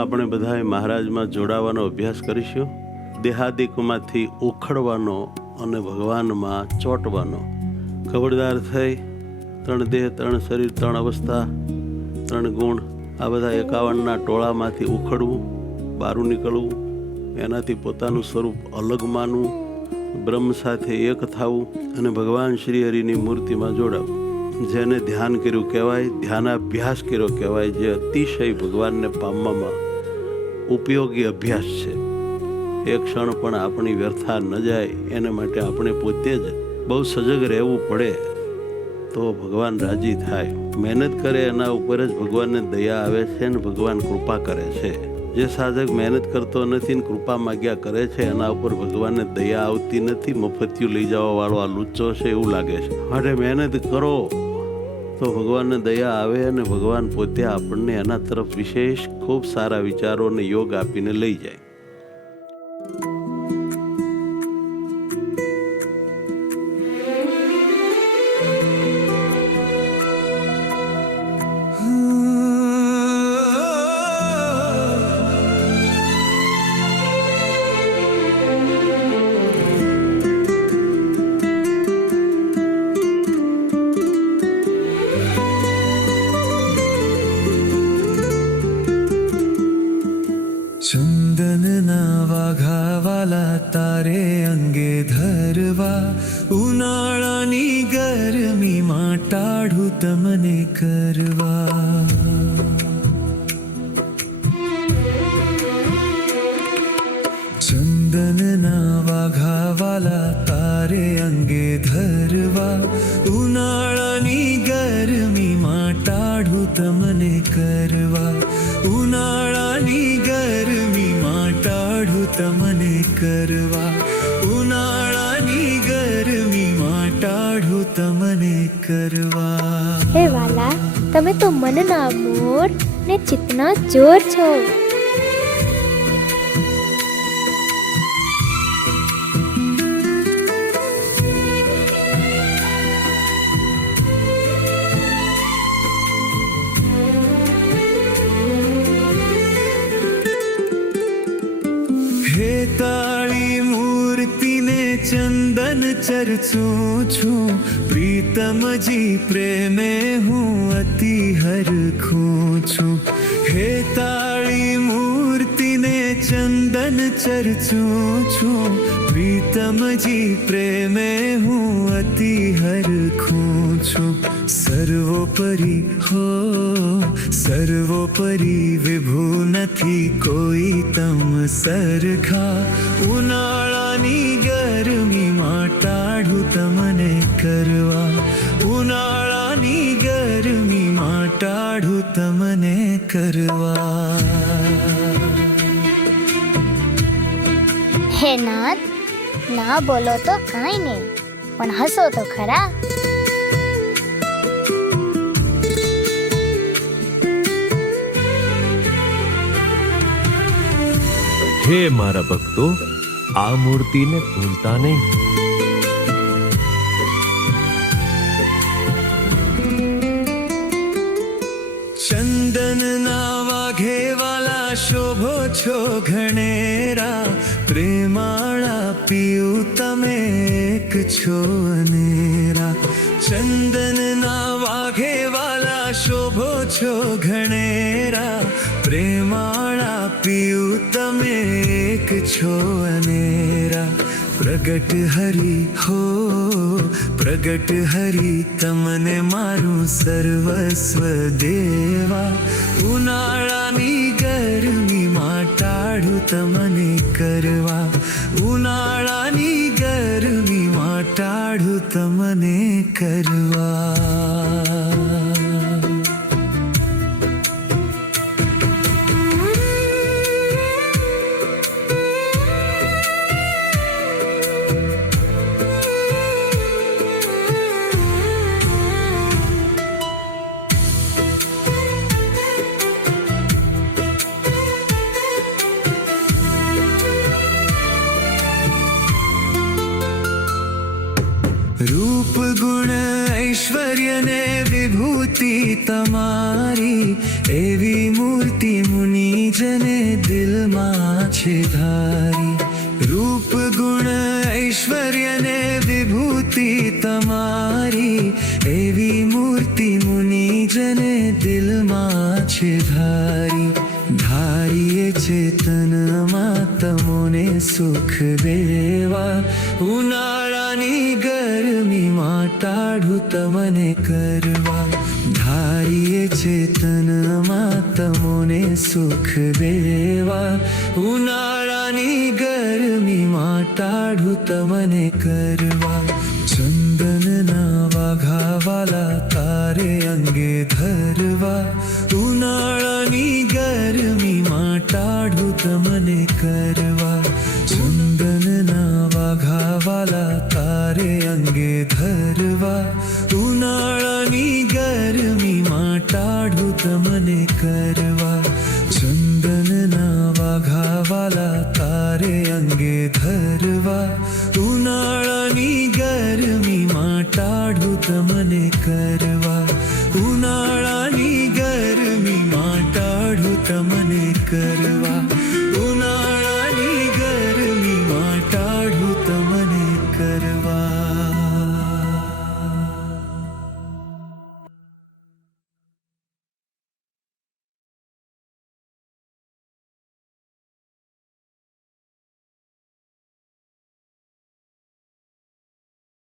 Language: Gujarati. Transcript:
આપણે બધાએ મહારાજમાં જોડાવાનો અભ્યાસ કરીશું. દેહાદિકમાંથી ઉખડવાનો અને ભગવાનમાં ચોંટવાનો. ખબરદાર થઈ 3 દેહ 3 શરીર 3 અવસ્થા 3 ગુણ આ બધા 51ના ટોળામાંથી ઉખડવું, બહાર નીકળવું, એનાથી પોતાનું સ્વરૂપ અલગ માનવું, બ્રહ્મ સાથે એક થવું અને ભગવાન શ્રી હરિની મૂર્તિમાં જોડાવું. જેને ધ્યાન કર્યું કહેવાય, ધ્યાનાભ્યાસ કર્યો કહેવાય, જે અતિશય ભગવાનને પામવામાં ઉપયોગી અભ્યાસ છે. એક ક્ષણ પણ આપણી વ્યર્થા ન જાય એના માટે આપણે પોતે જ બહુ સજગ રહેવું પડે તો ભગવાન રાજી થાય. મહેનત કરે એના ઉપર જ ભગવાનને દયા આવે છે ને ભગવાન કૃપા કરે છે. જે સાધક મહેનત કરતો નથી ને કૃપા માગ્યા કરે છે એના ઉપર ભગવાનને દયા આવતી નથી. મફતિયું લઈ જવા વાળો આ લુચ્ચો છે એવું લાગે છે. માટે મહેનત કરો તો ભગવાનને દયા આવે અને ભગવાન પોતે આપણને એના તરફ વિશેષ ખૂબ સારા વિચારો અને યોગ આપીને લઈ જાય. ચંદનના વાઘાવાલા તારે અંગે ધરવા, ઉનાળાની ગરમીમાં ટાઢું તમને કરવા. ચંદનના વાઘાવાલા તારે અંગે ધરવા, ઉનાળાની ગરમીમાં ટાઢું તમને કરવા. ઉનાળાની ગરમીમાં ટાઢું તમને કરવા. ઉનાળાની ગરમીમાં ટાઢું તમને કરવા. હે વાલા, તમે તો મનના મોર ને ચિત્તના ચોર છો. તાળી મૂર્તિને ચંદન ચરચું છું, પ્રીતમજી પ્રેમે હું અતિ હરખું છું. હે તાળી મૂર્તિને ચંદન ચરચું છું, પ્રીતમજી પ્રેમે હું અતિ હરખું છું. સર્વોપરી હો સર્વોપરી વિભુ નથી કોઈ તમ સરખા. ઉનાળાની ગરમીમાં ટાઢું તમને કરવા. ઉનાળાની ગરમીમાં ટાઢું તમને કરવા. હે નાથ, ના બોલો તો કાંઈ નહીં, પણ હસો તો ખરા. હે મારા ભક્તો, આ મૂર્તિને ભૂલતા નહીં. ચંદનના વાઘેવાલા શોભો છો ઘણેરા, પ્રેમાળા પીયું તમે એક છો અનેરા. ચંદનના વાઘેવાલા શોભો છો ઘણેરા, પ્રેમાળા પીયું તમે એક છો અનેરા. પ્રગટ હરી હો પ્રગટ હરી તમને મારું સર્વસ્વ દેવા. ઉનાળાની ગરમીમાં ટાઢું તમને કરવા. ઉનાળાની ગરમીમાં ટાઢું તમને કરવા. રૂપ ગુણ ઐશ્વર્ય ને વિભૂતિ તમારી, એવી મૂર્તિ મુનિ જને દિલમાં છે ધારી રૂપ ગુણ ઐશ્વર્ય ને વિભૂતિ તમારી એવી મૂર્તિ મુનિજને દિલમાં છે ધારી ધારીએ ચેતનમાં તમોને સુખ દેવા ઉનાળાની ગરમીમાં ટાઢું તમને કરવા ધારીએ ચેતનમાં તમોને સુખ દેવા ઉનાળાની ગરમીમાં ટાઢું તમને કરવા ચંદનના વાઘાવાલા તારે અંગે ધરવા ઉનાળાની ગરમીમાં ટાઢું તમને કરવા ચંદનના વાઘાવાલા તારે અંગે ધરવા ઉનાળાની ગરમીમાં ટાઢું તમને કરવા ચંદનના વાઘાવાલા તારે અંગે ધરવા ઉનાળાની ગરમીમાં ટાઢું તમને કરવા ઉનાળાની ગરમીમાં ટાઢું તમને કરવા